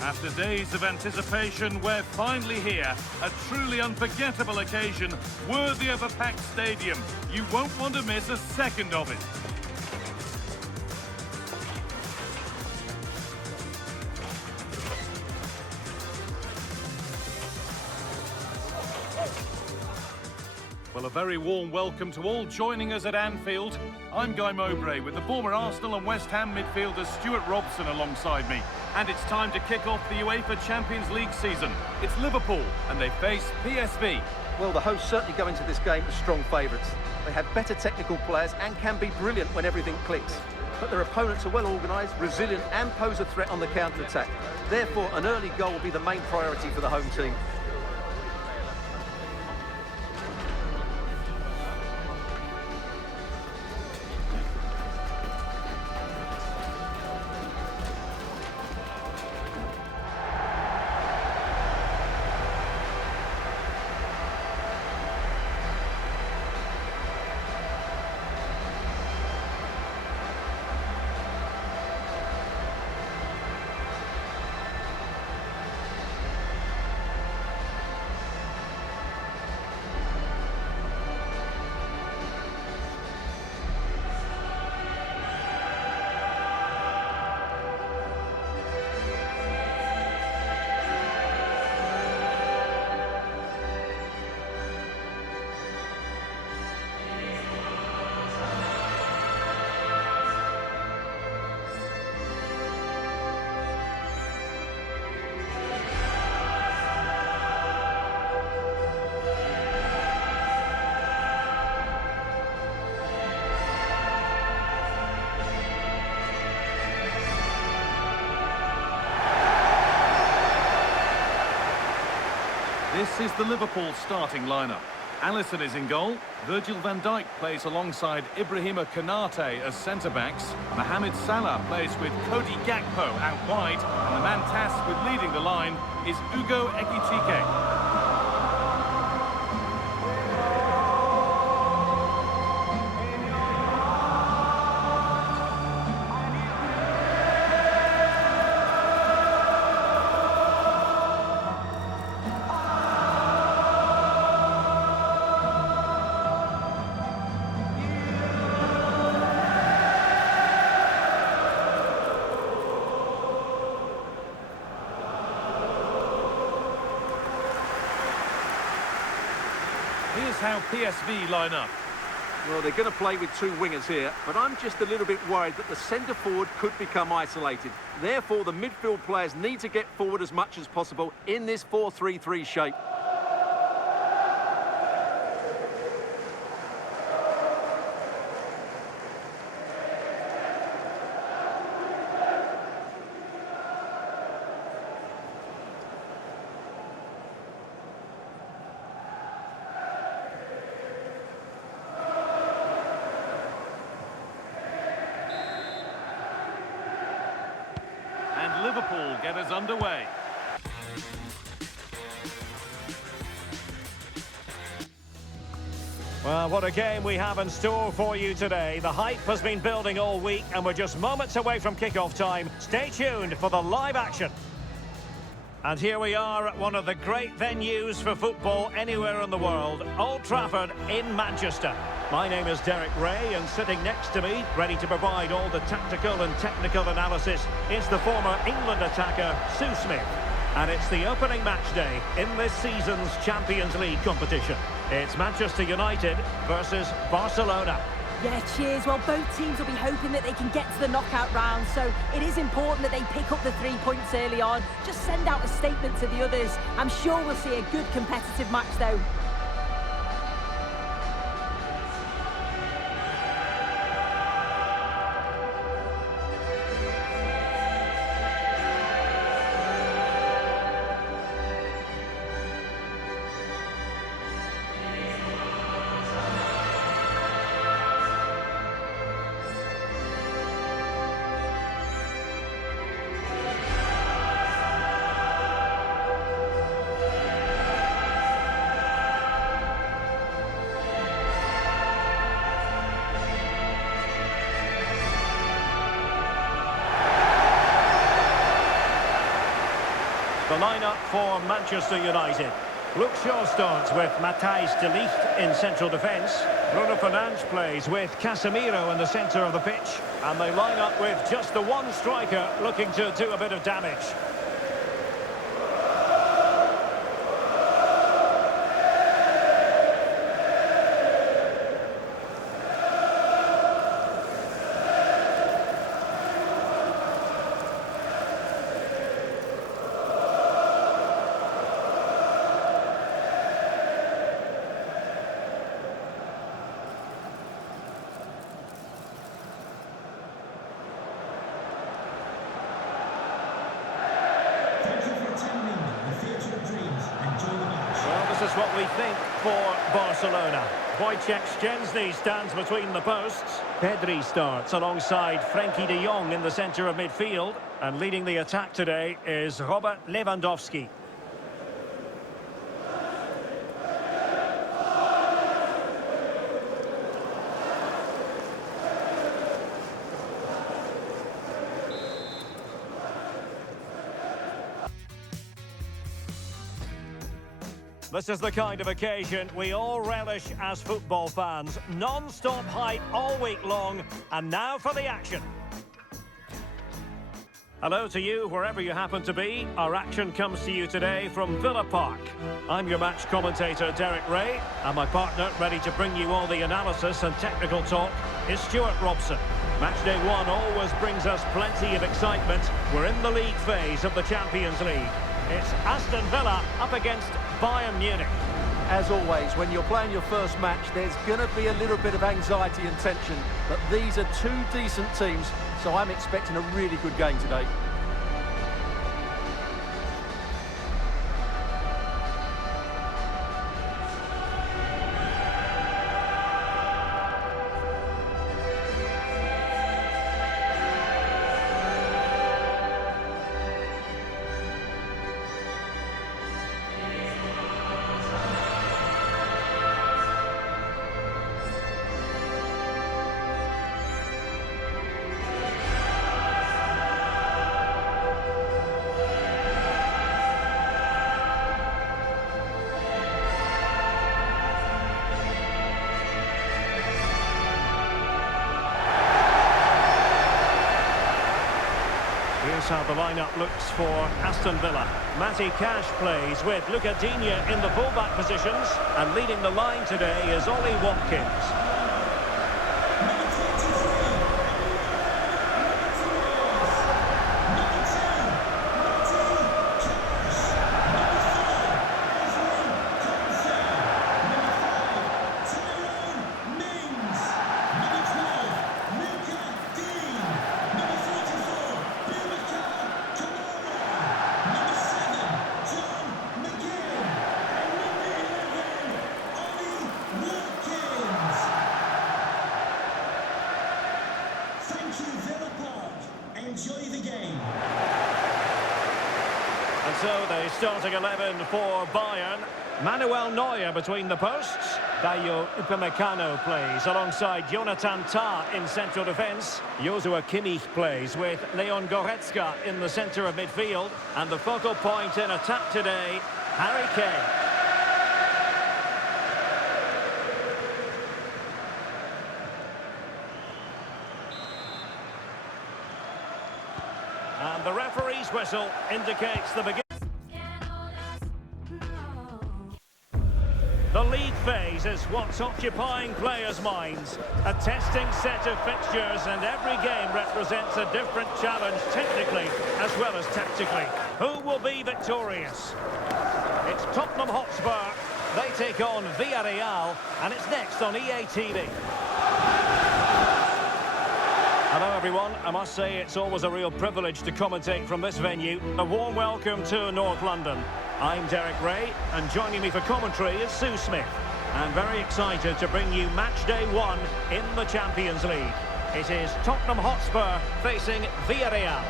After days of anticipation, we're finally here. A truly unforgettable occasion, worthy of a packed stadium. You won't want to miss a second of it. Well, a very warm welcome to all joining us at Anfield. I'm Guy Mowbray with the former Arsenal and West Ham midfielder Stuart Robson alongside me. And it's time to kick off the UEFA Champions League season. It's Liverpool and they face PSV. Well, the hosts certainly go into this game as strong favourites. They have better technical players and can be brilliant when everything clicks. But their opponents are well organised, resilient and pose a threat on the counter-attack. Therefore, an early goal will be the main priority for the home team. This is the Liverpool starting lineup. Alisson is in goal. Virgil van Dijk plays alongside Ibrahima Konate as centre-backs. Mohamed Salah plays with Cody Gakpo out wide. And the man tasked with leading the line is Ugo Ekitike. Here's how PSV line up. Well, they're going to play with two wingers here, but I'm just a little bit worried that the centre-forward could become isolated. Therefore, the midfield players need to get forward as much as possible in this 4-3-3 shape. Liverpool get us underway. Well, what a game we have in store for you today. The hype has been building all week and we're just moments away from kickoff time. Stay tuned for the live action. And here we are at one of the great venues for football anywhere in the world, Old Trafford in Manchester. My name is Derek Ray, and sitting next to me, ready to provide all the tactical and technical analysis, is the former England attacker, Sue Smith. And it's the opening match day in this season's Champions League competition. It's Manchester United versus Barcelona. Yeah, cheers. Well, both teams will be hoping that they can get to the knockout round, so it is important that they pick up the 3 points early on. Just send out a statement to the others. I'm sure we'll see a good competitive match, though. The lineup for Manchester United. Luke Shaw starts with Matthijs de Ligt in central defence. Bruno Fernandes plays with Casemiro in the centre of the pitch. And they line up with just the one striker looking to do a bit of damage. This is what we think for Barcelona. Wojciech Szczęsny stands between the posts. Pedri starts alongside Frenkie de Jong in the centre of midfield. And leading the attack today is Robert Lewandowski. This is the kind of occasion we all relish as football fans. Non-stop hype all week long, and now for the action. Hello to you, wherever you happen to be. Our action comes to you today from Villa Park. I'm your match commentator, Derek Ray, and my partner, ready to bring you all the analysis and technical talk, is Stuart Robson. Matchday 1 always brings us plenty of excitement. We're in the league phase of the Champions League. It's Aston Villa up against Bayern Munich. As always, when you're playing your first match, there's going to be a little bit of anxiety and tension. But these are two decent teams, so I'm expecting a really good game today. Here's how the lineup looks for Aston Villa. Matty Cash plays with Luca Digne in the fullback positions, and leading the line today is Ollie Watkins. And so the starting 11 for Bayern. Manuel Neuer between the posts. Dayo Upamecano plays alongside Jonathan Tah in central defence. Joshua Kimmich plays with Leon Goretzka in the centre of midfield. And the focal point in attack today, Harry Kane. And the referee's whistle indicates the beginning. The league phase is what's occupying players' minds. A testing set of fixtures, and every game represents a different challenge technically as well as tactically. Who will be victorious? It's Tottenham Hotspur. They take on Villarreal, and it's next on EA TV. Hello everyone, I must say it's always a real privilege to commentate from this venue. A warm welcome to North London. I'm Derek Ray, and joining me for commentary is Sue Smith. I'm very excited to bring you match day 1 in the Champions League. It is Tottenham Hotspur facing Villarreal.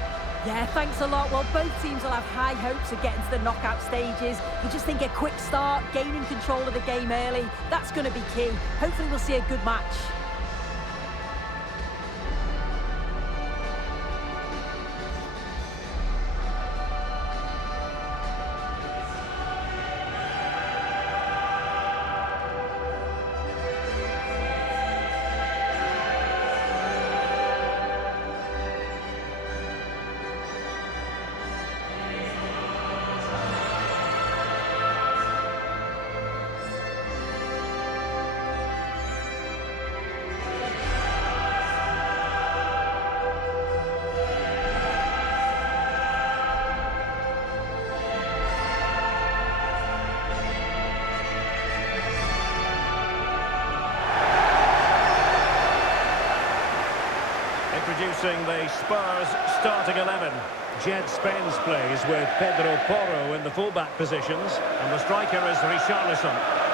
Yeah, thanks a lot. Well, both teams will have high hopes of getting to the knockout stages. You just think a quick start, gaining control of the game early, that's going to be key. Hopefully we'll see a good match. introducing the Spurs starting 11. Jed Spence plays with Pedro Porro in the fullback positions, and the striker is Richarlison.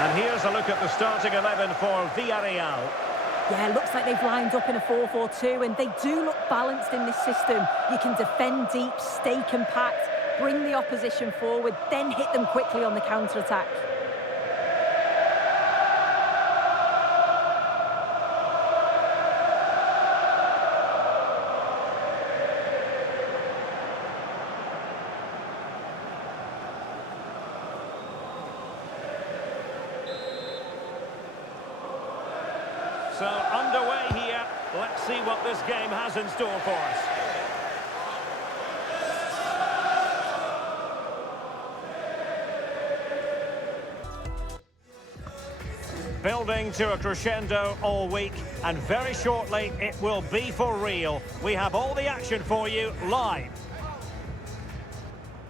And here's a look at the starting 11 for Villarreal. Yeah, looks like they've lined up in a 4-4-2, and they do look balanced in this system. You can defend deep, stay compact, bring the opposition forward, then hit them quickly on the counter-attack. So underway here. Let's see what this game has in store for us. Building to a crescendo all week, and very shortly it will be for real. We have all the action for you live.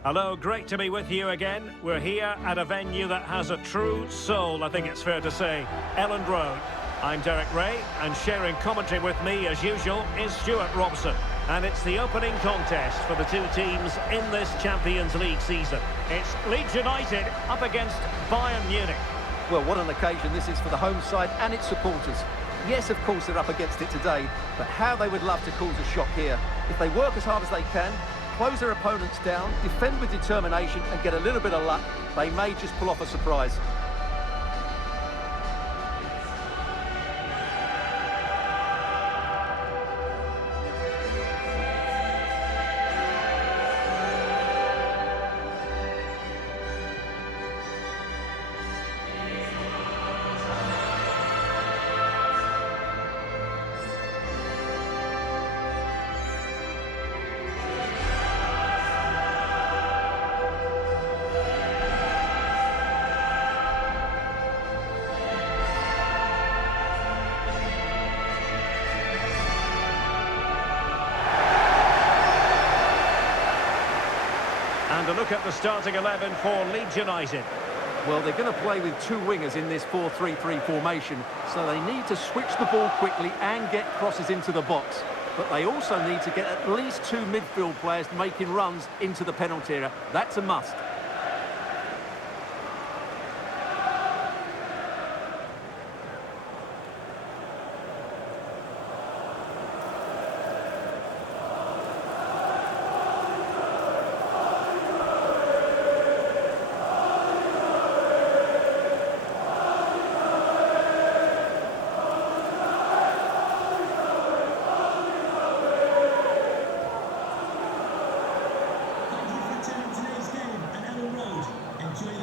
Hello, great to be with you again. We're here at a venue that has a true soul, I think it's fair to say, Elland Road. I'm Derek Ray, and sharing commentary with me, as usual, is Stuart Robson. And it's the opening contest for the two teams in this Champions League season. It's Leeds United up against Bayern Munich. Well, what an occasion this is for the home side and its supporters. Yes, of course, they're up against it today, but how they would love to cause a shock here. If they work as hard as they can, close their opponents down, defend with determination and get a little bit of luck, they may just pull off a surprise. And a look at the starting 11 for Leeds United. Well, they're going to play with two wingers in this 4-3-3 formation, so they need to switch the ball quickly and get crosses into the box. But they also need to get at least two midfield players making runs into the penalty area. That's a must.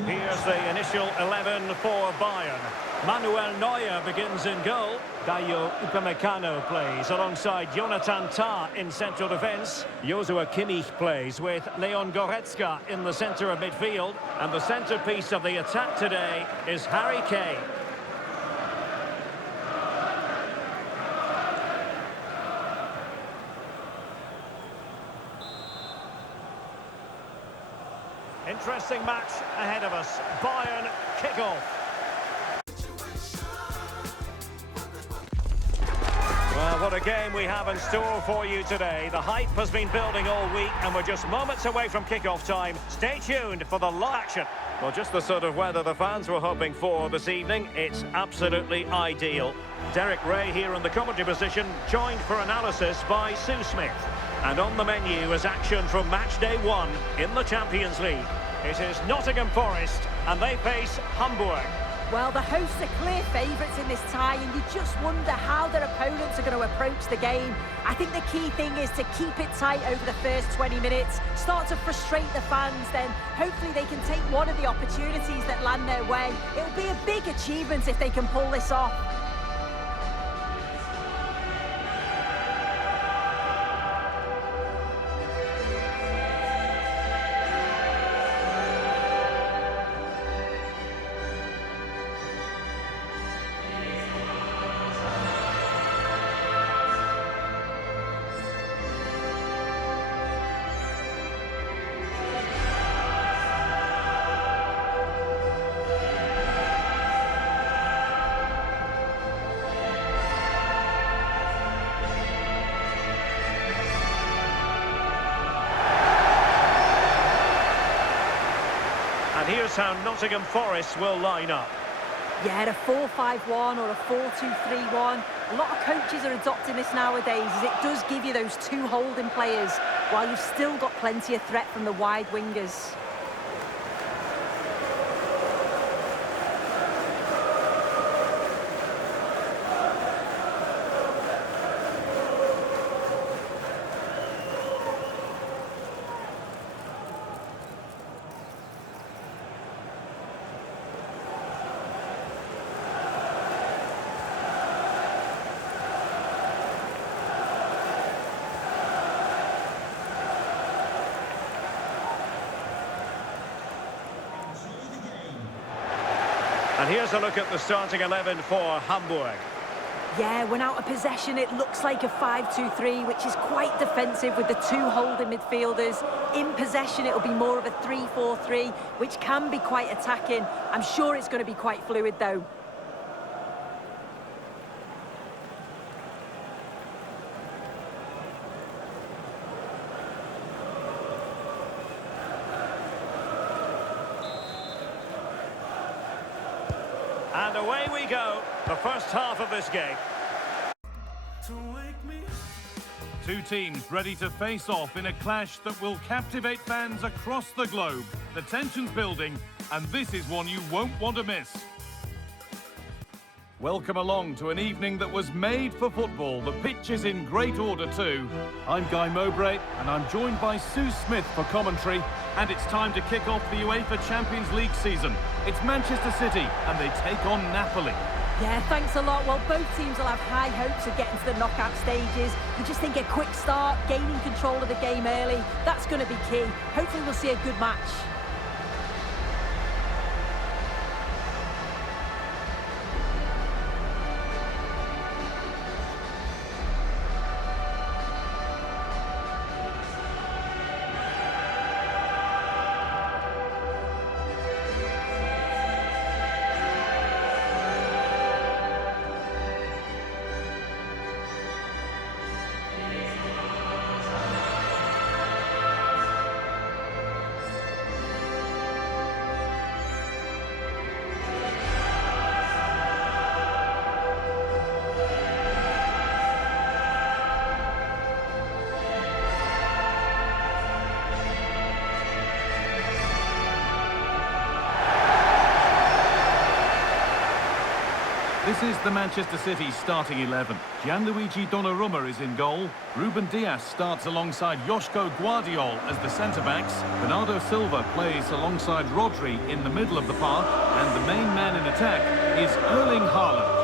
Here's the initial 11 for Bayern. Manuel Neuer begins in goal. Dayo Upamecano plays alongside Jonathan Tah in central defence. Joshua Kimmich plays with Leon Goretzka in the centre of midfield. And the centrepiece of the attack today is Harry Kane. Interesting match ahead of us. Bayern kickoff. Well, what a game we have in store for you today. The hype has been building all week, and we're just moments away from kickoff time. Stay tuned for the live action. Well, just the sort of weather the fans were hoping for this evening. It's absolutely ideal. Derek Ray here in the commentary position, joined for analysis by Sue Smith. And on the menu is action from match day 1 in the Champions League. It is Nottingham Forest, and they face Hamburg. Well, the hosts are clear favourites in this tie, and you just wonder how their opponents are going to approach the game. I think the key thing is to keep it tight over the first 20 minutes, start to frustrate the fans, then hopefully they can take one of the opportunities that land their way. It'll be a big achievement if they can pull this off. And here's how Nottingham Forest will line up. Yeah, a 4-5-1 or a 4-2-3-1. A lot of coaches are adopting this nowadays, as it does give you those two holding players, while you've still got plenty of threat from the wide wingers. And here's a look at the starting 11 for Hamburg. Yeah, when out of possession, it looks like a 5-2-3, which is quite defensive with the two holding midfielders. In possession, it'll be more of a 3-4-3, which can be quite attacking. I'm sure it's going to be quite fluid, though. And away we go, the first half of this game. Two teams ready to face off in a clash that will captivate fans across the globe. The tension's building, and this is one you won't want to miss. Welcome along to an evening that was made for football. The pitch is in great order too. I'm Guy Mowbray, and I'm joined by Sue Smith for commentary. And it's time to kick off the UEFA Champions League season. It's Manchester City, and they take on Napoli. Yeah, thanks a lot. Well, both teams will have high hopes of getting to the knockout stages. You just think a quick start, gaining control of the game early, that's going to be key. Hopefully we'll see a good match. This is the Manchester City starting 11. Gianluigi Donnarumma is in goal. Ruben Dias starts alongside Joško Guardiol as the centre-backs. Bernardo Silva plays alongside Rodri in the middle of the park. And the main man in attack is Erling Haaland.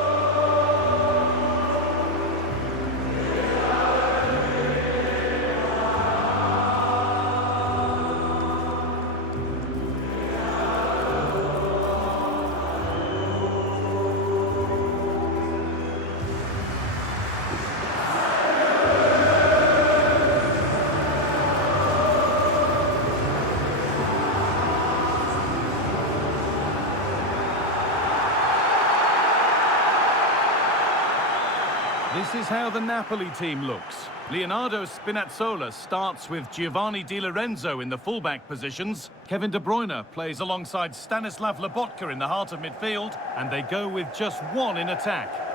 This is how the Napoli team looks. Leonardo Spinazzola starts with Giovanni Di Lorenzo in the fullback positions. Kevin De Bruyne plays alongside Stanislav Lobotka in the heart of midfield, and they go with just one in attack.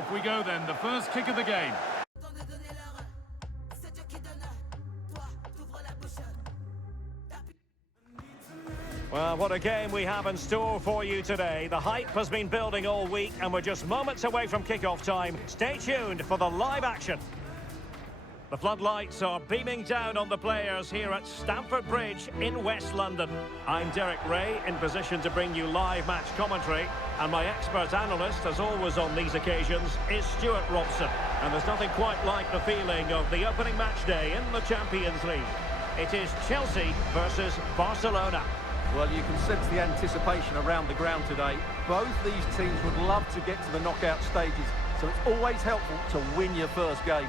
Off we go then, the first kick of the game. Well, what a game we have in store for you today. The hype has been building all week and we're just moments away from kickoff time. Stay tuned for the live action. The floodlights are beaming down on the players here at Stamford Bridge in West London. I'm Derek Ray, in position to bring you live match commentary, and my expert analyst, as always on these occasions, is Stuart Robson. And there's nothing quite like the feeling of the opening match day in the Champions League. It is Chelsea versus Barcelona. Well, you can sense the anticipation around the ground today. Both these teams would love to get to the knockout stages, so it's always helpful to win your first game.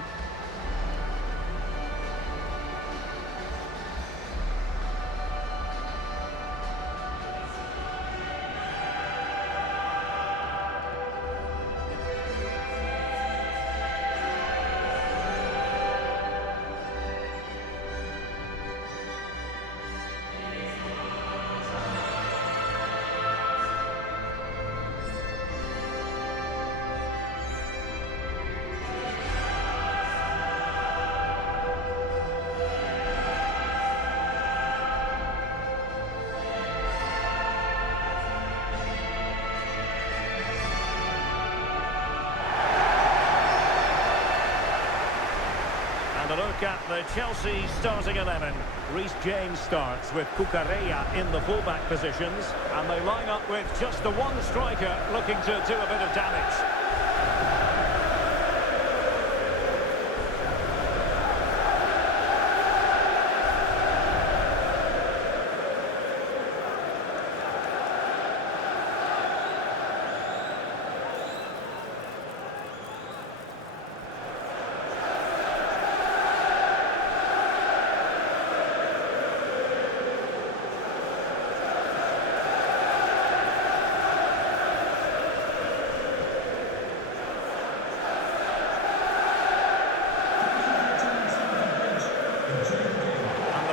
A look at the Chelsea starting 11. Reece James starts with Cucurella in the fullback positions, and they line up with just the one striker looking to do a bit of damage.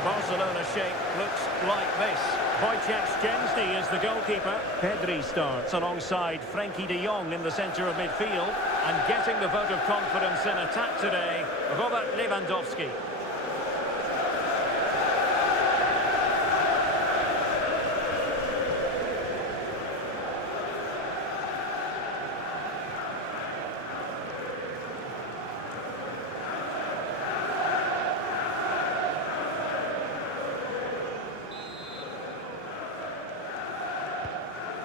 Barcelona shape looks like this. Wojciech Szczęsny is the goalkeeper. Pedri starts alongside Frenkie de Jong in the centre of midfield. And getting the vote of confidence in attack today, Robert Lewandowski.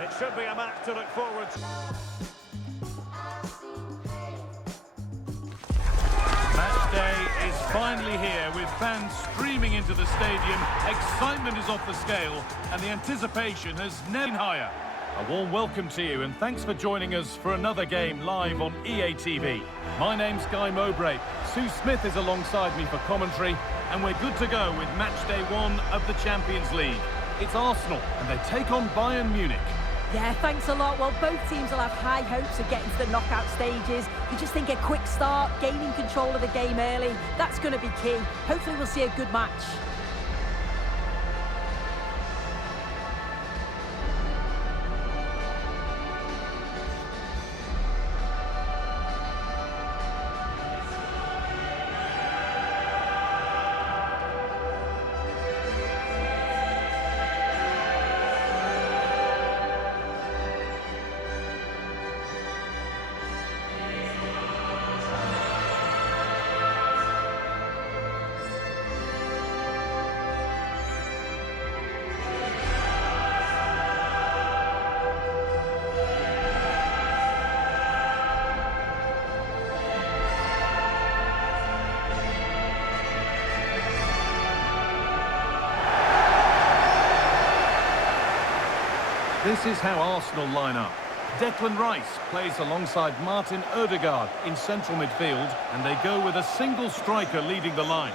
It should be a match to look forward to. Match day is finally here with fans streaming into the stadium. Excitement is off the scale and the anticipation has never been higher. A warm welcome to you and thanks for joining us for another game live on EA TV. My name's Guy Mowbray. Sue Smith is alongside me for commentary and we're good to go with match day 1 of the Champions League. It's Arsenal and they take on Bayern Munich. Yeah, thanks a lot. Well, both teams will have high hopes of getting to the knockout stages. You just think a quick start, gaining control of the game early, that's going to be key. Hopefully we'll see a good match. This is how Arsenal line up. Declan Rice plays alongside Martin Odegaard in central midfield, and they go with a single striker leading the line.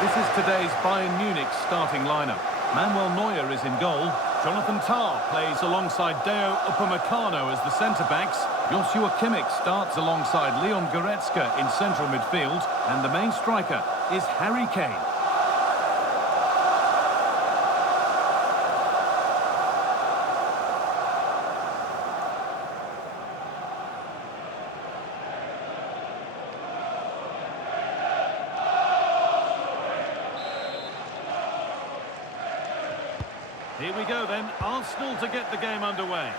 This is today's Bayern Munich starting lineup. Manuel Neuer is in goal. Jonathan Tah plays alongside Deo Upamecano as the centre-backs. Joshua Kimmich starts alongside Leon Goretzka in central midfield. And the main striker is Harry Kane. Here we go then, Arsenal to get the game underway.